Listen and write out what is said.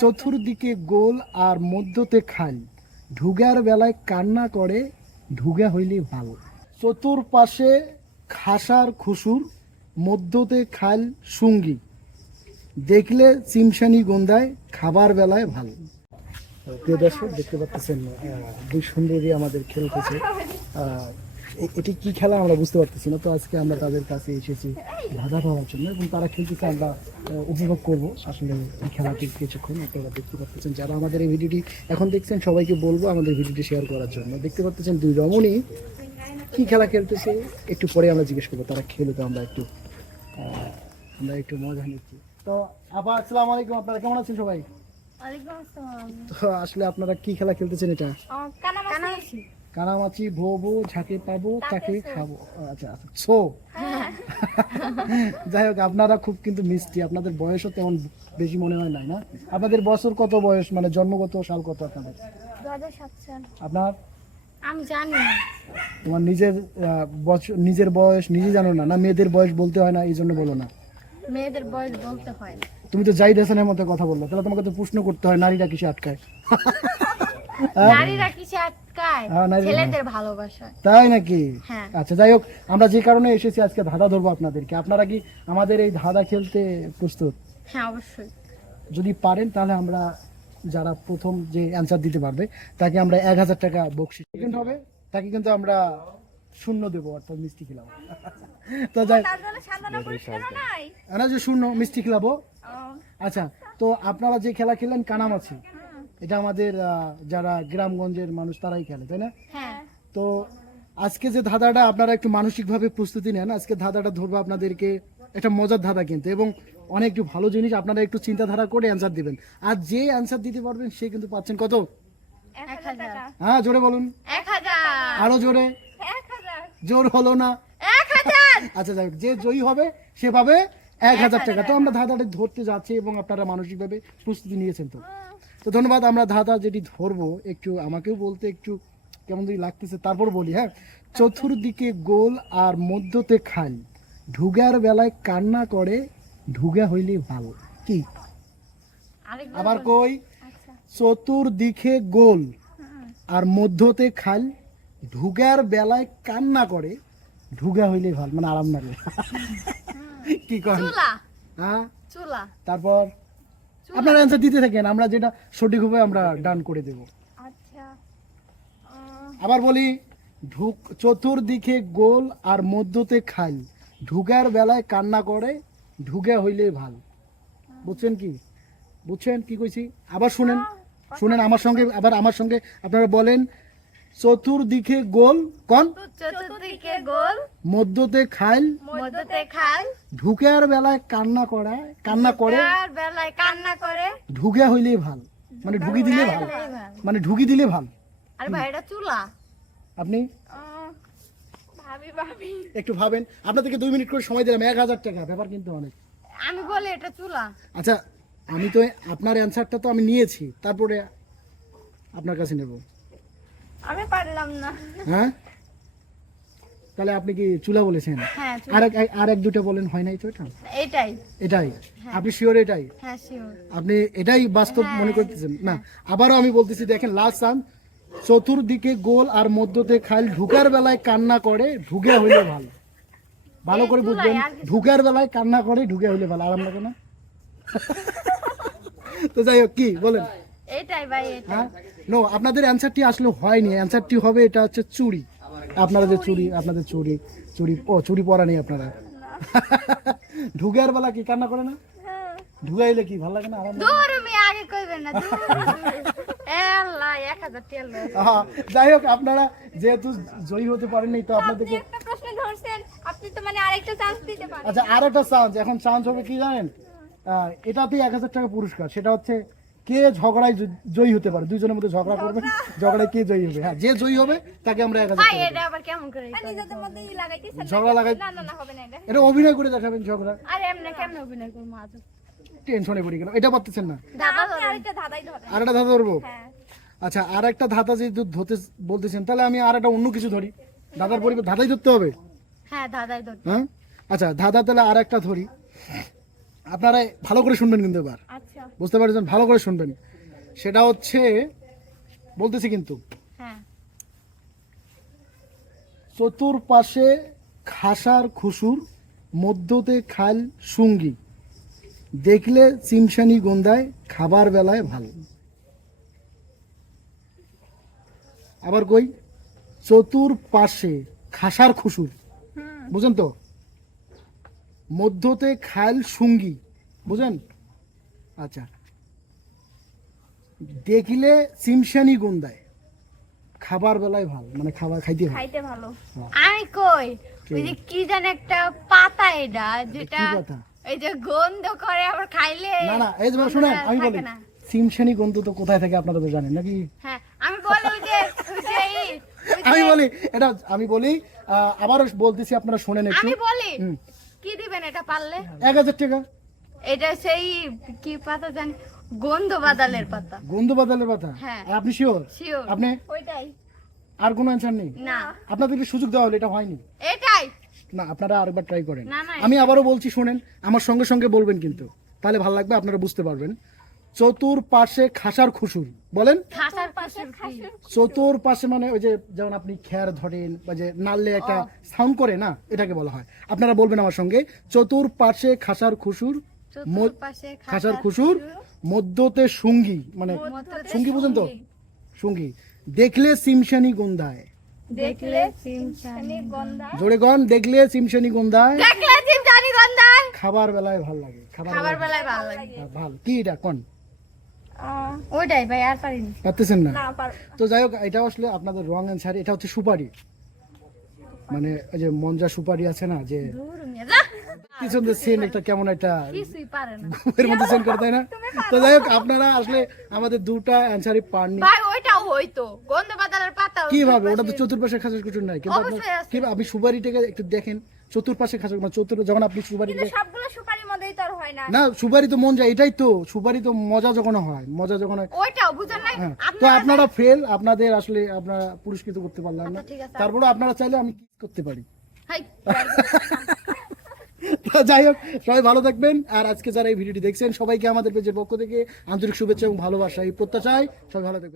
চতুর্দিকে গোল আর মধ্যতে খাল। ঢুগার বেলায় কান্না করে, ঢুগা হইলে ভালো চতুর্পাশে খাসার খুসুর মধ্যতে খাল সুঙ্গি দেখলে চিমসানি গন্ধায়, খাবার বেলায় ভালো। প্রিয় দর্শক, দেখতে পাচ্ছেন দুই সুন্দরী আমাদের খেলতেছে। এটি কি খেলা আমরা বুঝতে পারতেছি না। তো আজকে আমরা তাদের কাছে এসেছি ধাঁধা পাওয়ার জন্য এবং তারা খেলতেছে আমরা উপভোগ করব। আসলে এই খেলাটি কিছুক্ষণ আপনারা দেখতে পাচ্ছেন। যারা আমাদের এই ভিডিওটি এখন দেখছেন সবাইকে বলব আমাদের ভিডিওটি শেয়ার করার জন্য। দেখতে পাচ্ছেন দুই রমণী কি খেলা খেলতেছে? একটু পরে আমরা জিজ্ঞেস করব তারা খেলে তো আমরা একটু আমরা একটু মজা নিচ্ছি। তো আবার আসসালামু আলাইকুম আপনারা কেমন আছেন সবাই? তো আসলে আপনারা কি খেলা খেলতেছেন এটা? কানামাছি। কানামাছি ভোবো ঝাঁকে পাবো তাকে খাব। আচ্ছা আচ্ছা। ছো যাই হোক আপনারা খুব কিন্তু মিষ্টি। আপনাদের বয়সও তেমন বেশি মনে হয় নাই না? আপনাদের বছর কত বয়স? মানে জন্মগত সাল কত আপনাদের? আপনার? আমি জানি তোমার নিজের বছর নিজের বয়স নিজে জানো না? না মেয়েদের বয়স বলতে হয় না এই জন্য বলো না। মেয়েদের বয়স বলতে হয় না। তুমি তো জাহিদ হাসানের মতো কথা বলল তাহলে তোমাকে তো প্রশ্ন করতে হয় নারীরা কিসে আটকায়? হ্যাঁ? নারীরা কিসে আটকায় হ্যাঁ, ছেলেদের ভালোবাসায়। তাই নাকি? হ্যাঁ। আচ্ছা যাই হোক আমরা যে কারণে এসেছি আজকে ধাঁধা ধরবো আপনাদেরকে। আপনারা কি আমাদের এই ধাঁধা খেলতে প্রস্তুত? হ্যাঁ অবশ্যই। যদি পারেন তাহলে আমরা যারা প্রথম যে অ্যান্সার দিতে পারবে তাকে আমরা এক হাজার টাকা সেকেন্ড হবে তাকে কিন্তু আমরা শূন্য দেবো অর্থাৎ মিষ্টি খেলাবো। তো যাই যে শূন্য মিষ্টি খেলাবো। আচ্ছা তো আপনারা যে খেলা খেলেন কানামাছি এটা আমাদের যারা গ্রামগঞ্জের মানুষ তারাই খেলে তাই না? হ্যাঁ। তো আজকে যে ধাঁধাটা আপনারা একটু মানসিকভাবে প্রস্তুতি নেন আজকে ধাঁধাটা ধরবো আপনাদেরকে একটা মজার ধাঁধা কিন্তু এবং অনেক একটু ভালো জিনিস আপনারা একটু চিন্তাধারা করে অ্যান্সার দিবেন। আর যে অ্যান্সার দিতে পারবেন সে কিন্তু পাচ্ছেন কত? হ্যাঁ জোরে বলুন। আরও জোরে। জোর হলো না। আচ্ছা যাই যে জয়ী হবে সে পাবে এক হাজার টাকা। তো আমরা ধাঁধাটা ধরতে যাচ্ছি এবং আপনারা মানসিকভাবে প্রস্তুতি নিয়েছেন তো। তো ধন্যবাদ আমরা ধাঁধা যেটি ধরবো একটু আমাকেও বলতে একটু কেমন যদি লাগতেছে তারপর বলি হ্যাঁ? চতুর্দিকে গোল আর মধ্যতে খাল ঢুগার বেলায় কান্না করে ঢুগা হইলে ভালো কি? আবার কই? আচ্ছা। চতুর্দিকে গোল আর মধ্যতে খাল ঢুগার বেলায় কান্না করে ঢুগা হইলে ভালো মানে আরাম লাগে। কি চুলা। হ্যাঁ? তারপর? আপনারা অ্যান্সার দিতে থাকেন আমরা যেটা সঠিক হবে আমরা ডান করে দেব। আচ্ছা আবার বলি ঢুক চতুর্দিকে গোল আর মধ্যতে খাল। ঢুকার বেলায় কান্না করে ঢুকে হইলে ভালো। বুঝছেন কি? বুঝছেন কি কইছি? আবার শুনেন শুনেন আমার সঙ্গে আবার আমার সঙ্গে আপনারা বলেন চতুর্দিকে গোল কন? চতুর্দিকে গোল। মধ্যতে খাল মধ্যতে খাল ঢুকার বেলায় কান্না করা কান্না করে। আর বেলায় কান্না করে। ঢুকে হইলেই ভালো। মানে ঢুকি দিলে ভালো। মানে ঢুকি দিলে ভালো। আরে ভাই এটা চুলা। আপনি? ভাবি ভাবি। একটু ভাবেন। আপনাদেরকে দুই মিনিট করে সময় দিলাম এক হাজার টাকা ব্যাপার কিন্তু অনেক। আমি বলি এটা চুলা। আচ্ছা আমি তো আপনার অ্যান্সারটা তো আমি নিয়েছি তারপরে আপনার কাছে নেব। আমি পারলাম না। হ্যাঁ? তাহলে আপনি কি চুলা বলেছেন? হ্যাঁ আর এক আর এক দুটো বলেন হয় নাই তো এটা? এটাই। এটাই? আপনি শিওর এটাই? হ্যাঁ শিওর আপনি এটাই বাস্তব মনে করতেছেন? না আবারও আমি বলতেছি দেখেন লাস্ট চান চতুর্দিকে গোল আর মধ্যতে খাল ঢুকার বেলায় কান্না করে ঢুকে হইলে ভালো। ভালো করে বুঝবেন ঢুকার বেলায় কান্না করে ঢুকে হইলে ভালো। আরাম লাগে না তো যাই হোক কি? বলেন। এটাই ভাই এটা হ্যাঁ? নো আপনাদের অ্যান্সারটি আসলে হয়নি। অ্যান্সারটি হবে এটা হচ্ছে চুড়ি। আপনারা যে চুড়ি আপনাদের চুড়ি চুড়ি ও চুড়ি পরা নেই আপনারা। ঢুকার বেলা কি কান্না করে না? ঢুকাইলে কি ভালো লাগে না? আরাম দূর আমি আগে কইবেন না যাই হোক আপনারা যেহেতু জয়ী হতে পারেননি তো আপনাদেরকে একটা আপনি তো মানে আরেকটা চান্স দিতে পারেন। আচ্ছা আর একটা চান্স এখন চান্স হবে কি জানেন? এটাতেই এক হাজার টাকা পুরস্কার সেটা হচ্ছে কে ঝগড়ায় জয়ী হতে পারে? দুইজনের মধ্যে ঝগড়া করবে? ঝগড়ায় কে জয়ী হবে? হ্যাঁ যে জয়ী হবে তাকে আমরা এক হাজার ভাই টাকা দেব। এটা আবার কেমন করে নিজেদের মধ্যে লাগাইতেছেন ঝগড়া লাগাই এটা। অভিনয় করে দেখাবেন ঝগড়া। আরে এমনি কেমন অভিনয় করব আজ? টেনশনে পড়ে গেল এটা পারতেছেন না? আর একটা ধাঁধা ধরবো? হ্যাঁ। আচ্ছা আর একটা ধাঁধা যেহেতু ধরতে বলতেছেন তাহলে আমি আর একটা অন্য কিছু ধরি। ধাঁধার পরিবর্তে ধাঁধাই ধরতে হবে? হ্যাঁ হ্যাঁ? আচ্ছা ধাঁধা তাহলে আর একটা ধরি। আপনারা ভালো করে শুনবেন কিন্তু এবার। আচ্ছা। বুঝতে পারছেন? ভালো করে শুনবেন। সেটা হচ্ছে বলতেছি কিন্তু। হ্যাঁ। চতুর্পাশে খাসার খুসুর মধ্যতে খাল সুঙ্গি দেখলে চিমসানি গন্ধায় খাবার বেলায় ভালো। আবার কই? চতুর্পাশে খাসার খুসুর বুঝেন তো? মধ্যতে খাল সুঙ্গি বুঝেন? আচ্ছা। দেখলে চিমসানি গন্ধায় খাবার বেলায় ভালো মানে খাবার খাইতে ভালো। খাইতে ভালো। হ্যাঁ। আমি কই ওই যে কি জানি একটা পাতা এটা যেটা এই যে গন্ধ করে আবার খাইলে না না এই যে শুনেন আমি বলি না। সিমসানি গন্ধ তো কোথায় থাকে আপনারা তো জানেন নাকি? হ্যাঁ আমি বলি ওই যে আমি বলি এটা আমি বলি আহ, আবারও বলতেছি আপনারা শোনেন একটু। আমি বলি। কি দিবেন এটা পারলে? এক হাজার টাকা। এটা সেই কি পাতা জানি? গন্ধ বাদালের পাতা। গন্ধ বাদালের পাতা? হ্যাঁ। আর আপনি শিওর? শিওর। আপনি? ওইটাই। আর কোনো আনসার নেই? না। আপনাদেরকে সুযোগ দেওয়া হলো এটা হয়নি। এটাই। না আপনারা আরেকবার ট্রাই করেন। আমি আবারও বলছি শুনেন আমার সঙ্গে সঙ্গে বলবেন কিন্তু। তাহলে ভালো লাগবে আপনারা বুঝতে পারবেন। চতুর পাশে খাসার খুশুর বলেন? খাসার পাশে কি? চতুর পাশে মানে ওই যে যেমন আপনি খ্যার ধরেন বা যে নাললে একটা সাউন্ড করে না এটাকে বলা হয়। আপনারা বলবেন আমার সঙ্গে চতুর পাশে খাসার চতুর্পাশে খাসার খুশুর মধ্যতে সুঙ্গি মানে সুঙ্গি বুঝেন তো? সুঙ্গি। দেখলে সিমসানি গন্ধায়। দেখলে গন্ধা জোরে গন দেখলে সিমসানি গন্ধায়। দেখলে খাবার বেলায় ভালো লাগে খাবার বেলায় ভালো লাগে। ভাল- ভালো। কি এটা? কোন? ওইটাই ভাই আর পারিনি পারতেছেন না? তো যাই হোক এটা আসলে আপনাদের রং অ্যান্সার এটা হচ্ছে সুপারি। মানে ওই যে মঞ্জা সুপারি আছে না যে দূর মিয়া যা। পিছন দিয়ে সেন একটা কেমন একটা কিছুই ঘুমের মধ্যে সেন করে তাই না? তো যাই হোক আপনারা আসলে আমাদের দুটা অ্যান্সারই পাননি। ভাই ওইটাও হইতো। গন্ধ বাদালের পাতা কীভাবে? ওটা তো চতুর্পাশে কুচুর নাই। কিন্তু আপনি সুপারিটাকে একটু দেখেন। চতুর্পাশে মানে চতুর যখন আপনি সুপারিটাকে সবগুলো আর হয় না। না সুপারি তো মন যায় এটাই তো সুপারি তো মজা যখন হয় মজা যখন হয়। ওইটাও বুঝেন নাই? হ্যাঁ তো আপনারা ফেল আপনাদের আসলে আপনারা পুরস্কৃত করতে পারলাম না। আচ্ছা, তারপরে আপনারা চাইলে আমি কি করতে পারি। যাই হোক সবাই ভালো থাকবেন। আর আজকে যারা এই ভিডিওটি দেখছেন সবাইকে আমাদের পেজের পক্ষ থেকে আন্তরিক শুভেচ্ছা এবং ভালোবাসা এই প্রত্যাশায় সবাই ভালো থাকবেন।